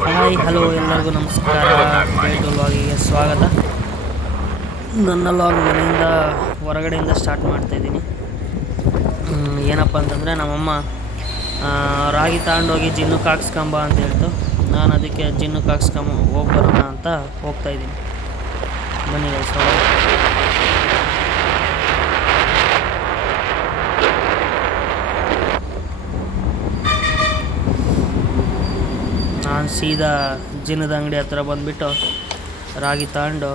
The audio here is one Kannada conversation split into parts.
ಹಾಯ್ ಹಲೋ ಎಲ್ಲರಿಗೂ ನಮಸ್ಕಾರ. ಡೇಟು ಲಾಗಿಗೆ ಸ್ವಾಗತ. ನನ್ನ ಲಾಗ್ ಮನೆಯಿಂದ ಹೊರಗಡೆಯಿಂದ ಸ್ಟಾರ್ಟ್ ಮಾಡ್ತಾಯಿದ್ದೀನಿ. ಏನಪ್ಪ ಅಂತಂದರೆ ನಮ್ಮಮ್ಮ ರಾಗಿ ತಗೊಂಡೋಗಿ ಜಿನ್ನಕ್ಕೆ ಹಾಕ್ಸ್ಕೊಂಬ ಅಂತ ಹೇಳ್ತು. ನಾನು ಅದಕ್ಕೆ ಜಿನ್ನಕ್ಕೆ ಹೋಗಿ ಬರೋಣ ಅಂತ ಹೋಗ್ತಾಯಿದ್ದೀನಿ. ಬನ್ನಿ ಗೈಸ್. ನಾನು ಸೀದಾ ಜಿನ್ನದ ಅಂಗಡಿ ಹತ್ರ ಬಂದುಬಿಟ್ಟು ರಾಗಿ ತಗೊಂಡು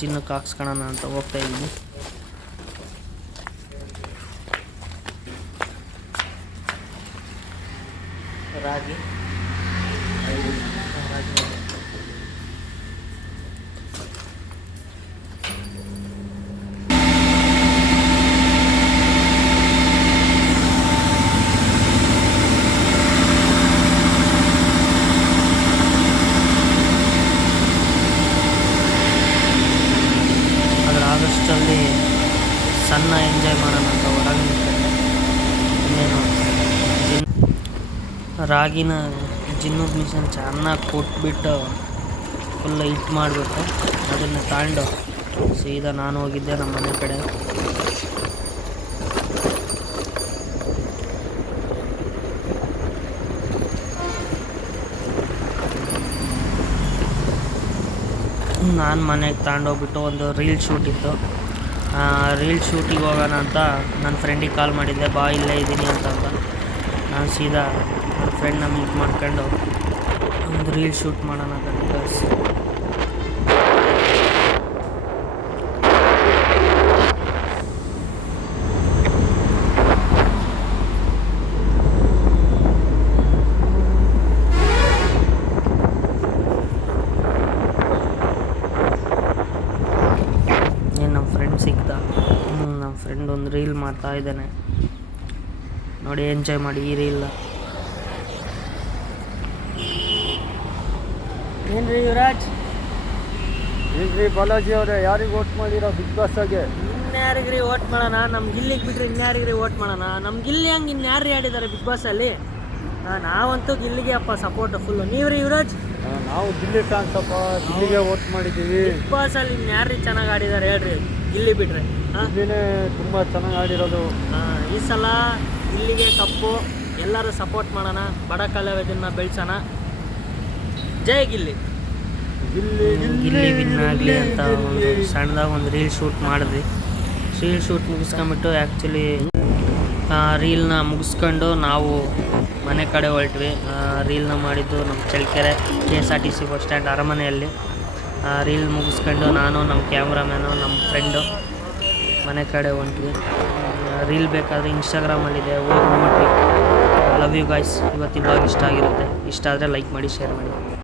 ಜಿನ್ನಕ್ಕೆ ಹಾಕ್ಸ್ಕೊಳ್ಳೋಣ ಅಂತ ಹೋಗ್ತಾಯಿದ್ದೀನಿ. ರಾಗಿ ಆಗಸ್ಟಲ್ಲಿ ಸಣ್ಣ ಎಂಜಾಯ್ ಮಾಡೋಣ ಅಂತ ಹೊರಗೆ ನಿಂತ್ಕೊಂಡೆ. ಇನ್ನೇನು ರಾಗಿನ ಜಿನ್ನದ ಮಿಷನ್ ಚೆನ್ನಾಗಿ ಕೊಟ್ಬಿಟ್ಟು ಫುಲ್ ಹಿಟ್ ಮಾಡಿಬಿಟ್ಟು ಅದನ್ನು ತಗೊಂಡು ಸೀದಾ ನಾನು ಹೋಗಿದ್ದೆ ನಮ್ಮ ಮನೆ ಕಡೆ. ನಾನು ಮನೆಗೆ ತಗೊಂಡೋಗ್ಬಿಟ್ಟು ಒಂದು ರೀಲ್ ಶೂಟ್ ಇತ್ತು. ರೀಲ್ ಶೂಟಿಗೆ ಹೋಗೋಣ ಅಂತ ನನ್ನ ಫ್ರೆಂಡಿಗೆ ಕಾಲ್ ಮಾಡಿದ್ದೆ, ಬಾ ಇಲ್ಲೇ ಇದ್ದೀನಿ ಅಂತಂದ. ನಾನು ಸೀದಾ ನನ್ನ ಫ್ರೆಂಡ್ನ ಮೀಟ್ ಮಾಡ್ಕೊಂಡು ಒಂದು ರೀಲ್ ಶೂಟ್ ಮಾಡೋಣ ಬನ್ನಿ ಗೈಸ್. ನಮ್ಮ ಫ್ರೆಂಡ್ ಸಿಕ್ತ. ನಮ್ಮ ಫ್ರೆಂಡ್ ಒಂದು ರೀಲ್ ಮಾಡ್ತಾ ಇದ್ದಾನೆ ನೋಡಿ, ಎಂಜಾಯ್ ಮಾಡಿ ಈ ರೀಲ್. ಏನ್ರಿ ಯುವರಾಜ್? ಏನ್ರಿ ಬಾಲಾಜಿ ಅವರೇ, ಯಾರಿಗೆ ವೋಟ್ ಮಾಡಿರೋ ಬಿಗ್ ಬಾಸ್ಗೆ? ಇನ್ಯಾರಿಗ್ರಿ ವೋಟ್ ಮಾಡೋಣ? ನಮ್ಮ ಗಿಲ್ಲಿಗೆ ಬಿಟ್ಟರೆ ಇನ್ಯಾರಿಗ್ರಿ ವೋಟ್ ಮಾಡೋಣ? ನಮ್ಮ ಗಿಲ್ಲಿ ಹಂಗೆ ಇನ್ಯಾರು ಆಡಿದ್ದಾರೆ ಬಿಗ್ ಬಾಸಲ್ಲಿ? ನಾವಂತೂ ಗಿಲ್ಲಿಗೆ ಅಪ್ಪ ಸಪೋರ್ಟ್ ಫುಲ್ಲು. ನೀವ್ರಿ ಯುವರಾಜ್? ನಾವು ಗಿಲ್ಲಿ ಫ್ಯಾನ್ಸ್ ಅಪ್ಪ, ಗಿಲ್ಲಿಗೆ ವೋಟ್ ಮಾಡಿದ್ದೀವಿ. ಬಿಗ್ ಬಾಸಲ್ಲಿ ಇನ್ಯಾರು ಚೆನ್ನಾಗಿ ಆಡಿದ್ದಾರೆ ಹೇಳ್ರಿ ಗಿಲ್ಲಿ ಬಿಟ್ಟರೆ? ಗಿಲ್ಲಿನೇ ತುಂಬ ಚೆನ್ನಾಗಿ ಆಡಿರೋದು. ಈ ಸಲ ಗಿಲ್ಲಿಗೆ ಕಪ್ಪು. ಎಲ್ಲರೂ ಸಪೋರ್ಟ್ ಮಾಡೋಣ, ಬಡ ಕಲಾವಿದನ್ನ ಬೆಳೆಸೋಣ. ಜೈ ಗಿಲ್ಲಿ. ಗಿಲ್ಲಿ ವಿನ್ ಆಗಲಿ ಅಂತ ಒಂದು ಸಣ್ಣದಾಗ ಒಂದು ರೀಲ್ ಶೂಟ್ ಮಾಡಿದ್ವಿ. ರೀಲ್ ಶೂಟ್ ಮುಗಿಸ್ಕೊಂಬಿಟ್ಟು ಆ್ಯಕ್ಚುಲಿ ರೀಲ್ನ ಮುಗಿಸ್ಕೊಂಡು ನಾವು ಮನೆ ಕಡೆ ಹೊರಟ್ವಿ. ರೀಲ್ನ ಮಾಡಿದ್ದು ನಮ್ಮ ಚಳ್ಳಕೆರೆ KSRTC ಬಸ್ ಸ್ಟ್ಯಾಂಡ್ ಅರಮನೆಯಲ್ಲಿ. ರೀಲ್ ಮುಗಿಸ್ಕೊಂಡು ನಾನು, ನಮ್ಮ ಕ್ಯಾಮ್ರಾಮ್ಯಾನು, ನಮ್ಮ ಫ್ರೆಂಡು ಮನೆ ಕಡೆ ಹೊಂಟ್ವಿ. ರೀಲ್ ಬೇಕಾದರೆ ಇನ್ಸ್ಟಾಗ್ರಾಮಲ್ಲಿದೆ, ಹೋಗಿ ನೋಡಿರಿ. Love you guys. ಇವತ್ತಿನ ಇಷ್ಟ ಆಗಿರುತ್ತೆ. ಇಷ್ಟ ಆದರೆ ಲೈಕ್ ಮಾಡಿ, ಶೇರ್ ಮಾಡಿ.